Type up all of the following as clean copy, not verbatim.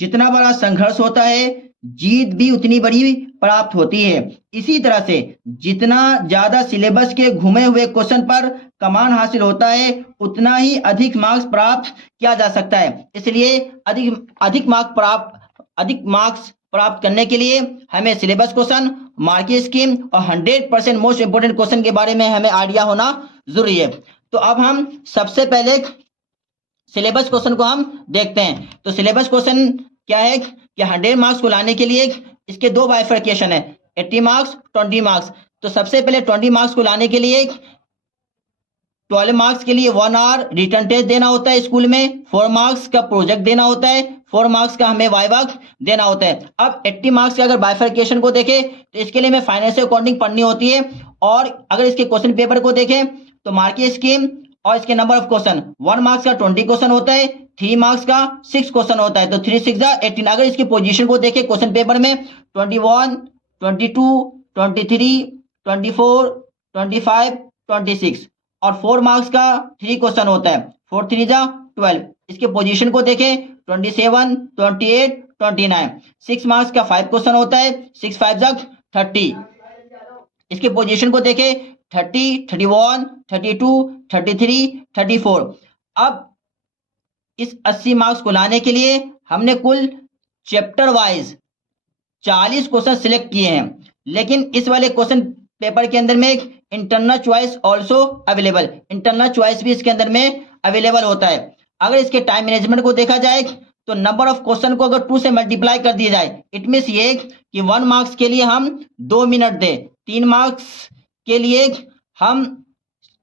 जितना बड़ा संघर्ष होता है जीत भी उतनी बड़ी प्राप्त होती है। इसी तरह से जितना ज्यादा सिलेबस के घुमे हुए क्वेश्चन पर कमांड हासिल होता है उतना ही अधिक मार्क्स प्राप्त किया जा सकता है। इसलिए अधिक मार्क्स प्राप्त करने के लिए हमें सिलेबस क्वेश्चन, मार्किंग स्कीम और 100% मोस्ट इंपोर्टेंट क्वेश्चन के बारे में हमें आइडिया होना जरूरी है। तो अब हम सबसे पहले सिलेबस क्वेश्चन को हम देखते हैं। तो सिलेबस क्वेश्चन क्या है कि 100 मार्क्स को लाने के लिए इसके दो बाइफर्केशन है, 80 मार्क्स 20 मार्क्स। तो सबसे पहले 20 मार्क्स को लाने के लिए 12 मार्क्स के लिए 1 आवर रिटर्न टेस्ट देना होता है स्कूल में, 4 मार्क्स का प्रोजेक्ट देना होता है, 4 मार्क्स का हमें वाइवा देना होता है। अब 80 मार्क्स के अगर बाइफर्केशन को देखें तो इसके लिए हमें फाइनेंशियल अकाउंटिंग पढ़नी होती है। और अगर इसके क्वेश्चन पेपर को देखें तो मार्किंग स्कीम और इसके नंबर ऑफ क्वेश्चन, 1 मार्क्स का 20 क्वेश्चन होता है, 3 मार्क्स का 6 क्वेश्चन होता है। तो 3 6 18। अगर इसकी पोजीशन को देखें क्वेश्चन पेपर में 21, 22, 23, 24, 25, 26 और 4 मार्क्स का 3 क्वेश्चन होता है, 4 3 12। इसके पोजीशन को देखें 27, 28, 29। 6 मार्क्स का 5 क्वेश्चन होता है, 6 5 30। इसके पोजीशन को देखें 30, 31, 32, 33, 34। अब इस 80 मार्क्स को लाने के लिए हमने कुल चैप्टर वाइज 40 क्वेश्चन सिलेक्ट किए हैं। लेकिन इस वाले क्वेश्चन पेपर के अंदर में एक internal choice also available, internal choice भी इसके अंदर में अवेलेबल होता है। अगर इसके टाइम मैनेजमेंट को देखा जाए तो नंबर ऑफ क्वेश्चन को अगर 2 से मल्टीप्लाई कर दिया जाए, इट मीन्स ये कि 1 मार्क्स के लिए हम 2 मिनट दें, 3 मार्क्स के लिए हम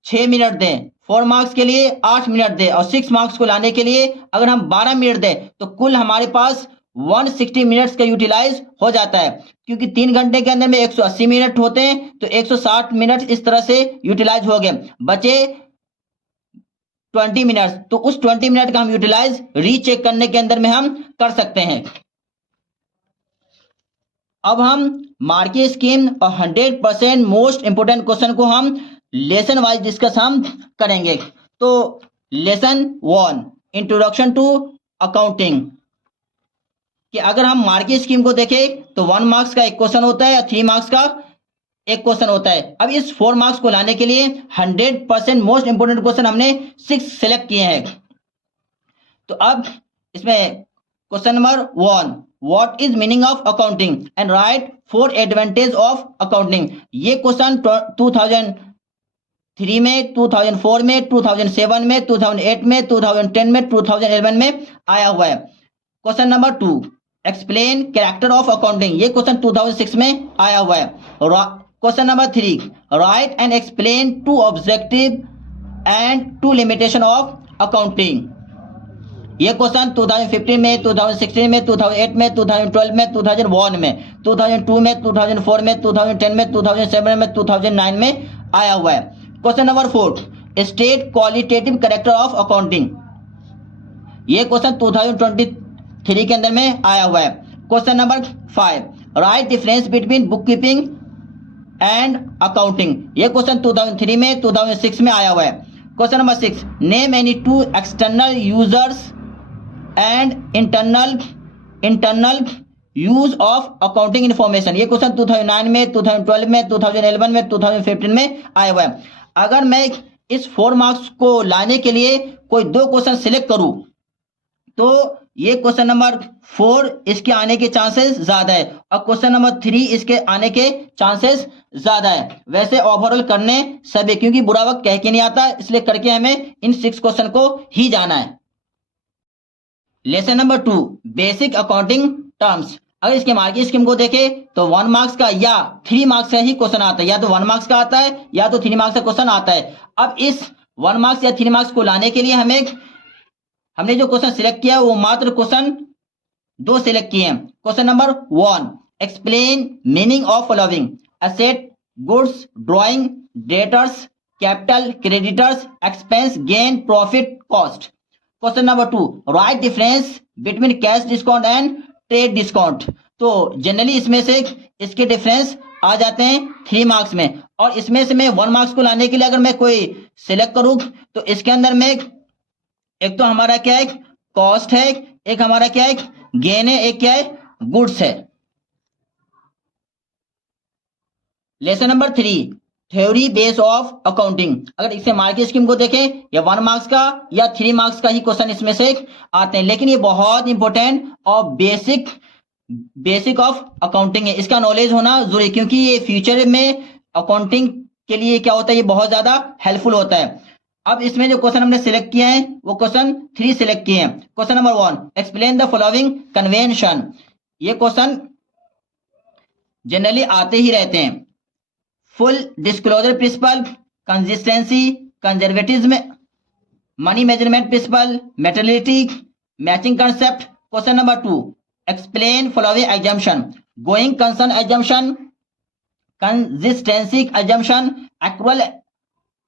6 मिनट दें, 4 मार्क्स के लिए 8 मिनट दें और 6 मार्क्स को लाने के लिए अगर हम 12 मिनट दें तो कुल हमारे पास 160 मिनट्स का यूटिलाइज हो जाता है। क्योंकि 3 घंटे के अंदर में 180 मिनट होते हैं तो 160 मिनट इस तरह से यूटिलाइज हो गए, बचे 20 मिनट्स। तो उस 20 मिनट का हम यूटिलाइज रीचेक करने के अंदर में हम कर सकते हैं। अब हम मार्किंग स्कीम और 100% मोस्ट इंपोर्टेंट क्वेश्चन को हम लेसन वाइज डिस्कस हम करेंगे। तो लेसन 1 इंट्रोडक्शन टू अकाउंटिंग कि अगर हम मार्किंग स्कीम को देखें तो 1 मार्क्स का एक क्वेश्चन होता है और 3 मार्क्स का एक क्वेश्चन होता है। अब इस 4 मार्क्स को लाने के लिए 100% मोस्ट इंपोर्टेंट क्वेश्चन हमने 6 सेलेक्ट किए हैं। तो अब इसमें question number 1, what is meaning of accounting and right 4 advantage of accounting. ये क्वेश्चन 2003 में, 2004 में, 2007 में, 2008 में, 2010 में, 2011 में आया हुआ है। Question number 2, explain character of accounting. ये क्वेश्चन 2006 में आया हुआ है। Question number 3, right and explain 2 objective and 2 limitation of accounting. ये क्वेश्चन 2015 में, 2016 में, 2008 में, 2012 में, 2001 में, 2002 में, 2004 में, 2010 में, 2007 में, 2009 में आया हुआ है। Question number 4, state qualitative character of accounting. ये क्वेश्चन 2023 के अंदर में आया हुआ है। Question number 5, right difference between book keeping and accounting. ये क्वेश्चन 2003 में, 2006 में आया हुआ है। Question number 6, name any 2 external users and internal use of accounting information. ये क्वेश्चन 2009 में, 2012 में, 2011 में, 2015 में आया हुआ है। अगर मैं इस 4 मार्क्स को लाने के लिए कोई 2 क्वेश्चन सिलेक्ट करूं तो ये क्वेश्चन नंबर 4 इसके आने के चांसेस ज्यादा है और क्वेश्चन नंबर 3 इसके आने के चांसेस ज्यादा है। वैसे ओवरऑल करने सभी, क्योंकि बुरा वक्त कह के नहीं आता, इसलिए करके हमें इन 6 क्वेश्चन को ही जाना है। Lesson number 2, basic accounting terms. अगर इसके मार्किंग स्कीम को देखें तो 1 मार्क्स का या 3 मार्क्स का ही क्वेश्चन आता है, या तो 1 मार्क्स का आता है या तो 3 मार्क्स का क्वेश्चन आता है। अब इस 1 मार्क्स या 3 मार्क्स को लाने के लिए हमने जो क्वेश्चन सिलेक्ट किया वो मात्र क्वेश्चन 2 सिलेक्ट किए हैं। Question number 1, explain meaning of following, asset, goods, drawing, debtors, capital, creditors, expense, gain, profit, cost. Question number 2, right difference between cash discount and trade discount. तो जनरली इसमें से इसके difference आ जाते हैं 3 मार्क्स में, और इसमें से मैं 1 मार्क्स को लाने के लिए अगर मैं कोई सिलेक्ट करूं तो इसके अंदर में एक तो हमारा क्या है, कॉस्ट है, एक हमारा क्या है, गेन है, एक क्या है, गुड्स है। Lesson number 3, theory base of accounting. अगर इससे मार्केट स्कीम को देखें, या 1 मार्क्स का या 3 मार्क्स का ही क्वेश्चन इसमें से आते हैं, लेकिन ये बहुत इंपॉर्टेंट और बेसिक ऑफ अकाउंटिंग है, इसका नॉलेज होना जरूरी, क्योंकि ये फ्यूचर में अकाउंटिंग के लिए क्या होता है, ये बहुत ज्यादा हेल्पफुल होता है। अब इसमें जो क्वेश्चन हमने सिलेक्ट किया है वो क्वेश्चन 3 सिलेक्ट किए हैं। Question number 1, explain the following convention. ये क्वेश्चन जनरली आते ही रहते हैं। Full disclosure principle, consistency, conservatism, money measurement principle, materiality, matching concept. Question number 2, explain following exemption, going concern exemption, consistency exemption, accrual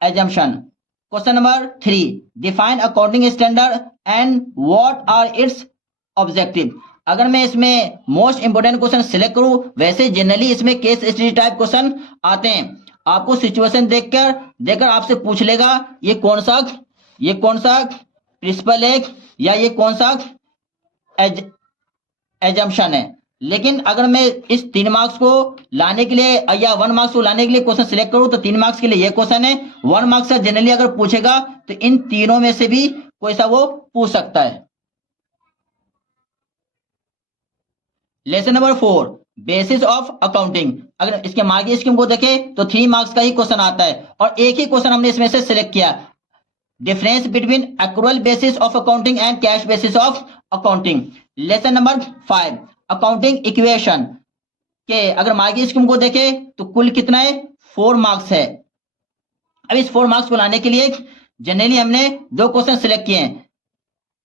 exemption. Question number 3, define accounting standard and what are its objective. अगर मैं इसमें most important question select करूं, वैसे generally इसमें case study type question आते हैं। आपको situation देखकर आपसे पूछ लेगा ये कौन सा प्रिंसिपल है, या ये कौन सा एजम्पशन है। लेकिन अगर मैं इस 3 मार्क्स को लाने के लिए या 1 मार्क्स को लाने के लिए क्वेश्चन सिलेक्ट करूं, तो 3 मार्क्स के लिए ये क्वेश्चन है, 1 मार्क्स का जनरली अगर पूछेगा तो इन तीनों में से भी कोई सा वो पूछ सकता है। Lesson number 4, basis of accounting. अगर इसके मार्किंग स्कीम को देखें तो 3 मार्क्स का ही क्वेश्चन आता है, और एक ही क्वेश्चन हमने इसमें से सिलेक्ट किया, difference between accrual basis of accounting and cash basis of accounting. Lesson number 5, accounting equation के अगर मार्किंग स्कीम को देखें तो कुल कितना है, 4 मार्क्स है। अब इस 4 मार्क्स को लाने के लिए जनरली हमने 2 क्वेश्चन सिलेक्ट किए हैं।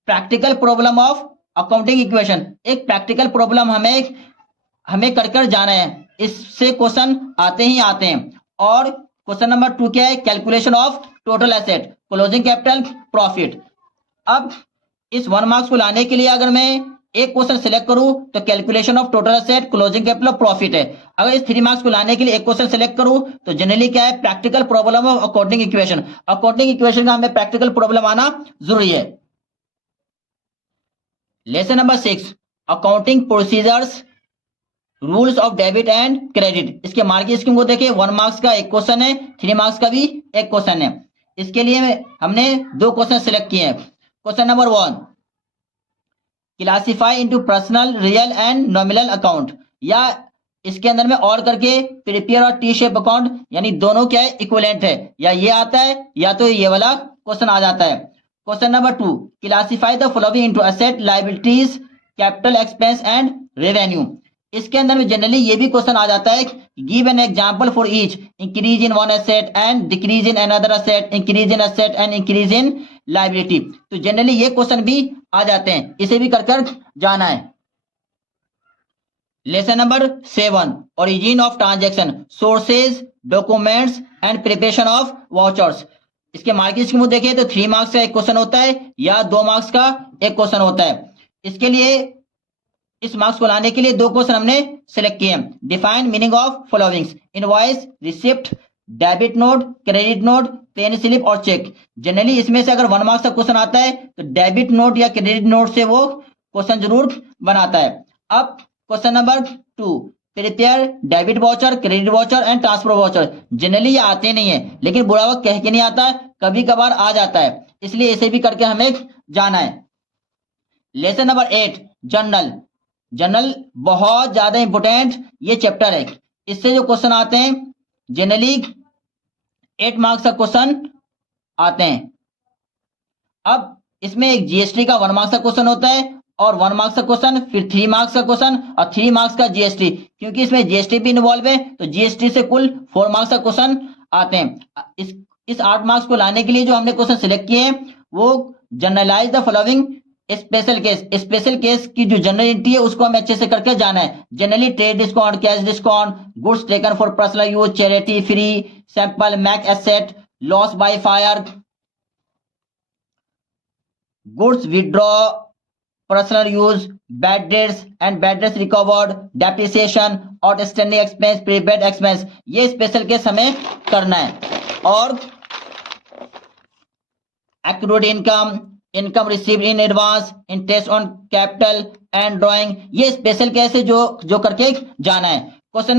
Practical problem of accounting equation, एक प्रैक्टिकल प्रॉब्लम हमें कर जाना है, इससे क्वेश्चन आते ही आते हैं। और क्वेश्चन नंबर 2 क्या है, calculation of total asset, closing capital, profit. अब इस 1 मार्क्स को लाने के लिए अगर मैं एक क्वेश्चन सिलेक्ट करूं तो calculation of total asset, closing capital, profit है। अगर इस 3 मार्क्स को लाने के लिए एक क्वेश्चन सिलेक्ट करूं तो जनरली क्या है, practical problem of accounting equation. Accounting equation का हमें प्रैक्टिकल प्रॉब्लम आना जरूरी है। Lesson number 6, accounting procedures, rules of debit and credit. इसके मार्किंग स्कीम को देखिए, 1 मार्क्स का एक क्वेश्चन है, 3 मार्क्स का भी एक क्वेश्चन है। इसके लिए हमने 2 क्वेश्चन सिलेक्ट किए हैं। Question number 1, classify into personal, real and nominal account, या इसके अंदर में और करके प्रिपेयर और टी शेप अकाउंट, यानी दोनों क्या है, इक्विवेलेंट है, या ये आता है या तो ये वाला क्वेश्चन आ जाता है। Question number 2, classify the following into asset, liabilities, capital expense and revenue. इसके अंदर में जनरली ये भी क्वेश्चन आ जाता है, give an example for each, increase in one asset and decrease in another asset, increase in asset and increase in liability. तो generally ये question भी आ जाते हैं, इसे भी कर जाना है। Lesson number 7, origin of transaction, sources, documents and preparation of vouchers. इसके मार्किंग स्कीम देखें तो 3 मार्क्स का एक क्वेश्चन होता है या 2 मार्क्स का एक क्वेश्चन होता है। इसके लिए इस मार्क्स को लाने के लिए 2 क्वेश्चन हमने सिलेक्ट किए। Define meaning of followings, invoice, receipt, debit note, credit note, pay in slip और चेक। जनरली इसमें से अगर 1 मार्क्स का क्वेश्चन आता है तो डेबिट नोट या क्रेडिट नोट से वो क्वेश्चन जरूर बनाता है। अब question number 2, prepare debit voucher, credit voucher and transfer voucher. Generally ये आते नहीं है, लेकिन बुरा वक्त कह के नहीं आता, कभी कभार आ जाता है, इसलिए इसे भी करके हमें जाना है। लेसन नंबर 8, जर्नल बहुत ज्यादा इंपोर्टेंट ये चैप्टर है। इससे जो क्वेश्चन आते हैं जनरली 8 मार्क्स का क्वेश्चन आते हैं। अब इसमें एक जीएसटी का 1 मार्क्स का क्वेश्चन होता है, और 1 मार्क्स का क्वेश्चन, फिर 3 मार्क्स का क्वेश्चन और 3 मार्क्स का जीएसटी। क्योंकि इसमें जीएसटी भी इन्वॉल्व है तो जीएसटी से कुल 4 मार्क्स का क्वेश्चन आते हैं। इस 8 मार्क्स को लाने के लिए जो हमने क्वेश्चन सिलेक्ट किए हैं वो generalise the following special case की जो जनरलिटी है उसको हमें अच्छे से करके जाना है। Generally trade discount, cash discount, goods taken for personal use, charity, free sample, मैक asset, loss by fire, goods withdraw, personal use, bad debts and bad debts recovered, depreciation, outstanding expense, prepaid expense, ये special case हमें करना है। और accrued income, income received in advance, interest on capital and drawing, ये special case है जो जो करके जाना है। Question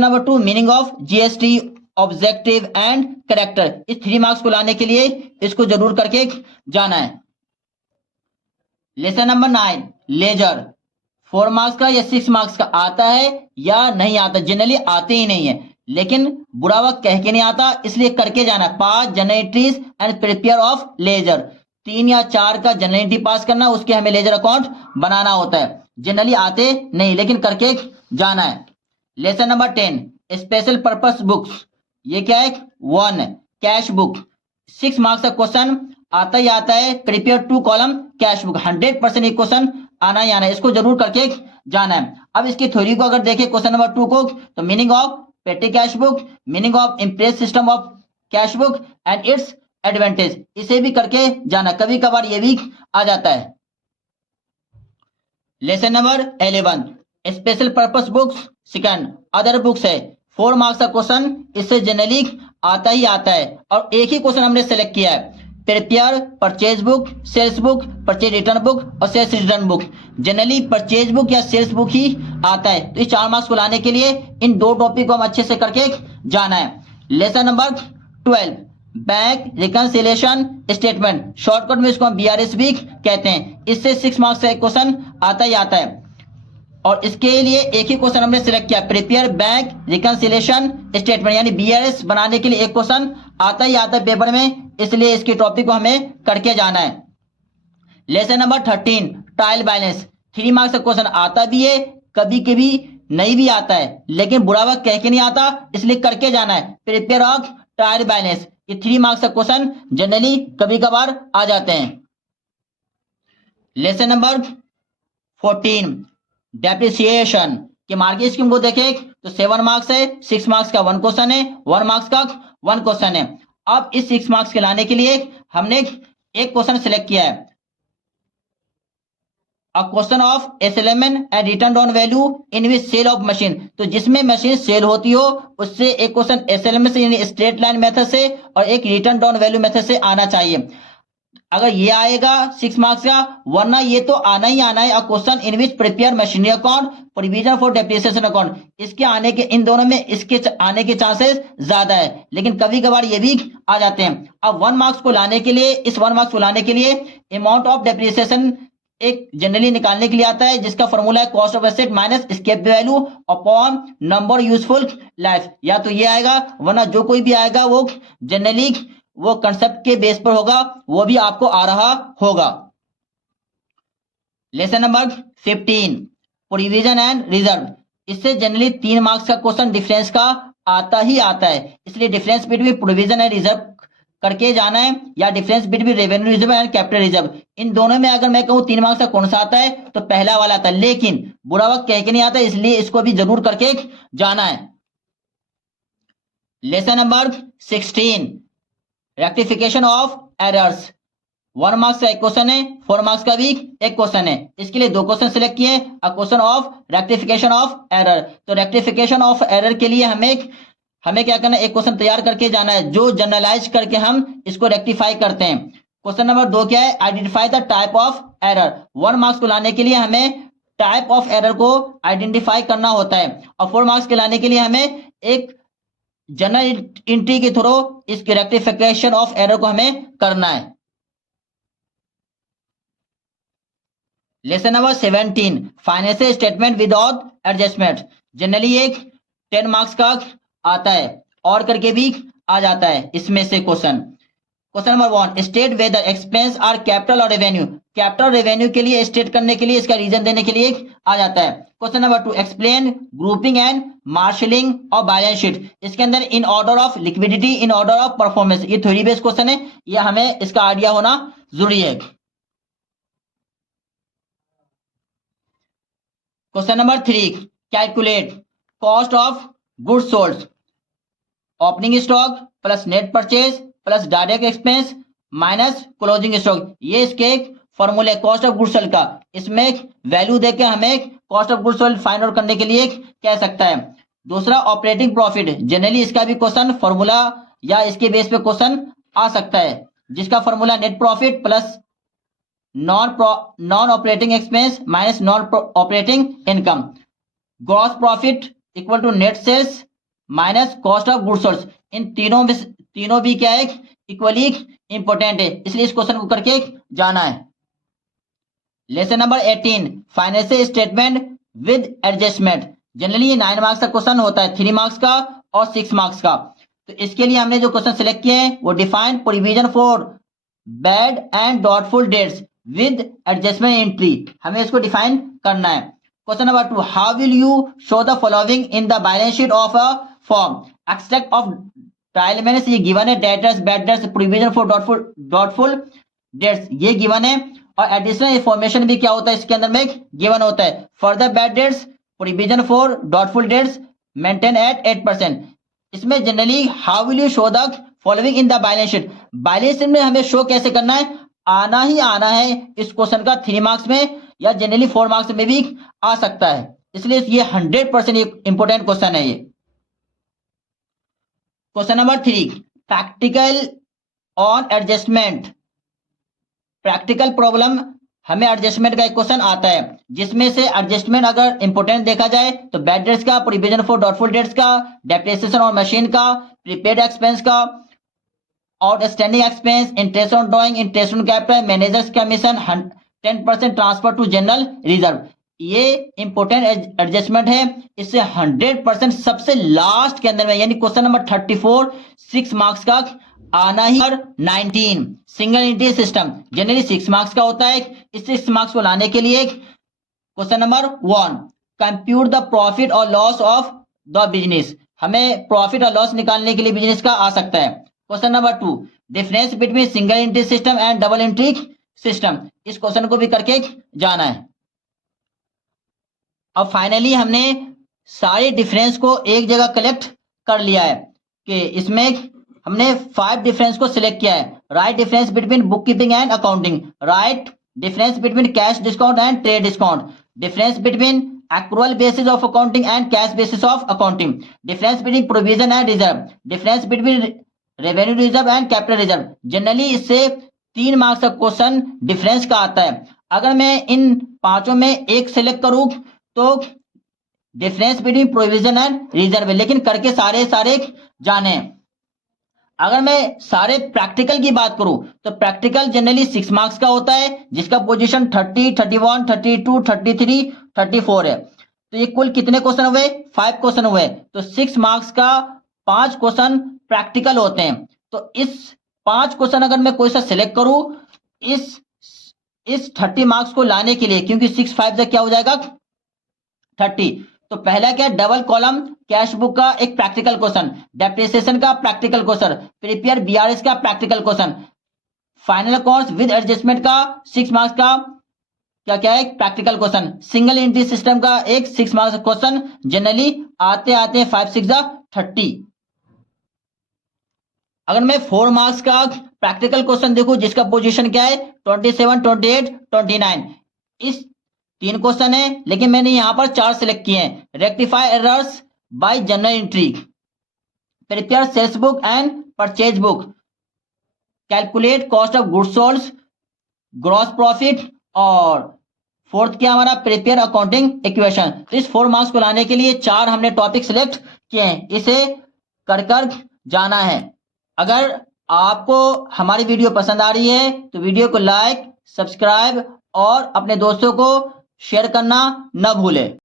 number 2 meaning of GST, objective and character, इस 3 मार्क्स को लाने के लिए इसको जरूर करके जाना है। लेसन नंबर 9 लेजर, 4 मार्क्स का या 6 मार्क्स का आता है या नहीं आता, जनरली आते ही नहीं है, लेकिन बुरा वक्त कह के नहीं आता, इसलिए करके जाना। Pass journal entries and prepare of ledger, 3 या 4 का जनरलिटी पास करना, उसके हमें लेजर अकाउंट बनाना होता है, जनरली आते नहीं लेकिन करके जाना है। Lesson number 10 special purpose books, ये क्या है? 1 कैश बुक, 6 मार्क्स का क्वेश्चन आता ही आता है, प्रिपेयर 2 कॉलम कैश बुक, 100% ये क्वेश्चन आना ही आना है, इसको जरूर करके जाना है। अब इसकी थ्योरी को अगर देखें क्वेश्चन नंबर 2 को, तो मीनिंग ऑफ पेटी cash book, meaning of impress system of cash book and it's advantage, इसे भी करके जाना, कभी कभार ये भी आ जाता है। Lesson number 11 special purpose books, second other books है, 4 मार्क्स का क्वेश्चन इससे जनरली आता ही आता है, और एक ही क्वेश्चन हमने सेलेक्ट किया है, prepare purchase book, sales book, purchase return book और sales return book, generally purchase book या सेल्स बुक ही आता है, तो इस 4 मार्क्स को लाने के लिए इन 2 टॉपिक को हम अच्छे से करके जाना है। Lesson number 12 bank reconciliation statement, shortcut में इसको हम बीआरएस भी कहते हैं, इससे 6 मार्क्स का एक क्वेश्चन आता ही आता है, और इसके लिए एक ही क्वेश्चन हमने सिलेक्ट किया, प्रिपेयर बैंक रिकंसिलिएशन स्टेटमेंट, यानी बीआरएस बनाने के लिए एक क्वेश्चन आता ही आता है पेपर में, इसलिए इसके टॉपिक को हमें करके जाना है। Lesson number 13 trial balance, 3 marks का क्वेश्चन आता भी है, कभी कभी नहीं भी आता है, लेकिन बुरा वक्त कह के नहीं आता, इसलिए करके जाना है, प्रिपेयर ऑफ ट्रायल बैलेंस, ये 3 मार्क्स का क्वेश्चन जनरली कभी कभार आ जाते हैं। लेसन नंबर 14 डेप्रिसिएशन के मार्किंग स्कीम को देखें तो 7 मार्क्स है, 6 मार्क्स का 1 क्वेश्चन है, 1 मार्क्स का 1 क्वेश्चन है। अब इस 6 मार्क्स के लाने के लिए हमने एक क्वेश्चन सिलेक्ट किया है, a question of assessment and return on value in which sale of machine, तो जिसमें मशीन सेल होती हो उससे एक क्वेश्चन एसेलमेंट से यानी स्ट्रेट लाइन मेथड से और एक रिटर्न डाउन वैल्यू मेथड से आना चाहिए। अगर ये आएगा 6 मार्क्स का, वरना ये तो आना ही आना है, a question in which prepare machinery account provision for depreciation account, इसके आने के इन दोनों में इसके आने के चांसेस ज्यादा है, लेकिन कभी कभार ये भी आ जाते हैं। अब 1 मार्क्स को लाने के लिए, इस 1 मार्क्स को लाने के लिए अमाउंट ऑफ डेप्रिसिएशन एक जनरली निकालने के लिए आता है, जिसका फॉर्मूला है cost of asset minus scrap value upon number useful life, या तो ये आएगा, वरना जो कोई भी आएगा वो जनरली वो कंसेप्ट के बेस पर होगा, वो भी आपको आ रहा होगा। Lesson number 15 provision and reserve, इससे जनरली 3 मार्क्स का क्वेश्चन डिफरेंस का आता ही आता है, इसलिए difference between provision and reserve करके जाना है, या difference between revenue reserve and capital reserve, इन दोनों में अगर मैं कहूं 3 मार्क्स का कौन सा आता है तो पहला वाला आता है, लेकिन बुरा वक्त कह के नहीं आता, इसलिए इसको भी जरूर करके जाना है। Lesson number 16 rectification of errors, 1 marks का एक क्वेश्चन है, 4 मार्क्स का भी एक क्वेश्चन है, इसके लिए 2 क्वेश्चन सिलेक्ट किए, अ question of rectification of error, तो रेक्टिफिकेशन ऑफ एरर के लिए हमें क्या करना है, एक क्वेश्चन तैयार करके जाना है, जो जनरलाइज करके हम इसको रेक्टिफाई करते हैं। क्वेश्चन नंबर 2 क्या है, identify the type of error, 1 marks को लाने के लिए हमें टाइप ऑफ एरर को आइडेंटिफाई करना होता है, और 4 मार्क्स के लाने के लिए हमें एक जनरल एंट्री के थ्रू इस रेक्टिफिकेशन ऑफ एरर को हमें करना है। Lesson number 17 financial statement without adjustment, generally एक 10 मार्क्स का आता है, और करके भी आ जाता है इसमें से question. Question number 1 state whether expense are capital और रेवेन्यू, कैपिटल रेवेन्यू के लिए स्टेट करने के लिए इसका रीजन देने के लिए आ जाता है। Question number 2 explain grouping and marshalling of balance sheet, इसके अंदर in order of liquidity, in order of performance, ये थ्योरी बेस्ड क्वेश्चन है, ये हमें इसका आइडिया होना जरूरी है। Question number 3 calculate cost of goods sold, opening stock plus net purchase plus direct expense minus closing stock, ये इसके फॉर्मूले कॉस्ट ऑफ गुड्स सोल्ड का, इसमें वैल्यू देके हमें cost of goods sold find out करने के लिए कह सकता है। दूसरा ऑपरेटिंग प्रॉफिट, जनरली इसका भी क्वेश्चन फॉर्मूला या इसके बेस पे क्वेश्चन आ सकता है, जिसका formula net profit plus non operating expense minus non operating income. Gross profit equal to net sales minus cost of goods sold. इन तीनों भी क्या है, इक्वली इंपॉर्टेंट है, इसलिए इस क्वेश्चन को करके जाना है। Lesson number 18 financial statement with adjustment. Generally ये 9 मार्क्स का क्वेश्चन होता है, 3 मार्क्स का और 6 मार्क्स का। तो इसके लिए हमने जो क्वेश्चन सिलेक्ट किए हैं वो define provision for bad and doubtful debts with adjustment entry, हमें इसको डिफाइन करना है। Question number 2 how will you show the following in the balance sheet of a form. Extract of trial मैंने ये given है, debtors bad debts provision for doubtful debts ये given है, और एडिशनल इंफॉर्मेशन भी क्या होता है इसके अंदर में गिवन होता है। Further bad debts provision for doubtful debts maintain at 8%। इसमें generally how will you show the following in the balance sheet, balance sheet में हमें शो कैसे करना है, आना ही आना है इस क्वेश्चन का 3 मार्क्स में या जनरली 4 मार्क्स में भी आ सकता है, इसलिए ये 100% इंपॉर्टेंट क्वेश्चन है ये। Question number 3 practical on adjustment. Practical problem हमें एडजस्टमेंट का एक क्वेश्चन आता है, जिसमें से एडजस्टमेंट अगर इंपॉर्टेंट देखा जाए तो बैड डेट्स का, प्रोविजन फॉर डॉटफुल डेट्स का, डेप्रिसिएशन ऑन मशीन का, प्रीपेड एक्सपेंस का, outstanding expense, interest on drawing, interest on capital, managers commission, 10% transfer to general reserve, ये इंपॉर्टेंट एडजस्टमेंट है। इससे 100% सबसे लास्ट के अंदर में यानी क्वेश्चन नंबर 34 6 मार्क्स का आना ही। 19 single entity system generally 6 marks का होता है। इस 6 मार्क्स को लाने के लिए question number 1 compute the profit और लॉस ऑफ द बिजनेस, हमें प्रॉफिट और लॉस निकालने के लिए बिजनेस का आ सकता है। Question number 2 difference between single entry system and double entry system, इस क्वेश्चन को भी करके जाना है। अब फाइनली हमने सारे डिफरेंस को एक जगह कलेक्ट कर लिया है कि इसमें हमने 5 डिफरेंस को सिलेक्ट किया है। Right difference between book keeping and accounting, right difference between cash discount and trade discount, difference between accrual basis of accounting and cash basis of accounting, difference between provision and reserve, difference between revenue reserve and capital reserve। Generally इससे 3 marks का question difference का आता है। अगर मैं इन 5 में एक select करूं तो difference between provision and reserve, लेकिन करके सारे जाने। अगर मैं सारे प्रैक्टिकल की बात करूं तो प्रैक्टिकल जनरली 6 मार्क्स का होता है, जिसका पोजीशन 30, 31, 32, 33, 34 है। तो ये कुल कितने क्वेश्चन हुए, 5 क्वेश्चन हुए। तो 6 मार्क्स का 5 क्वेश्चन प्रैक्टिकल होते हैं। तो इस 5 क्वेश्चन अगर मैं कोई सा सिलेक्ट करूं इस 30 मार्क्स को लाने के लिए, क्योंकि 6 5 से क्या हो जाएगा 30। तो पहला क्या, डबल कॉलम कैश बुक का एक प्रैक्टिकल क्वेश्चन, डेप्रिसिएशन का प्रैक्टिकल क्वेश्चन, प्रीपेयर बीआरएस का practical question, final cost with adjustment का 6 मार्क्स का क्या है practical question, single entry system का एक 6 मार्क्स का क्वेश्चन। जनरली आते 5 6 30। अगर मैं 4 मार्क्स का प्रैक्टिकल क्वेश्चन देखूं जिसका पोजीशन क्या है 27, 28, 29, इस 3 क्वेश्चन है, लेकिन मैंने यहां पर 4 सिलेक्ट किए हैं। Rectify errors by journal entry, prepare sales book and purchase book, calculate cost of goods sold, gross profit, और 4th क्या हमारा प्रिपेयर अकाउंटिंग इक्वेशन। तो इस 4 मार्क्स को लाने के लिए 4 हमने टॉपिक सिलेक्ट किए हैं, इसे कर जाना है। अगर आपको हमारी वीडियो पसंद आ रही है तो वीडियो को लाइक, सब्सक्राइब और अपने दोस्तों को शेयर करना न भूलें।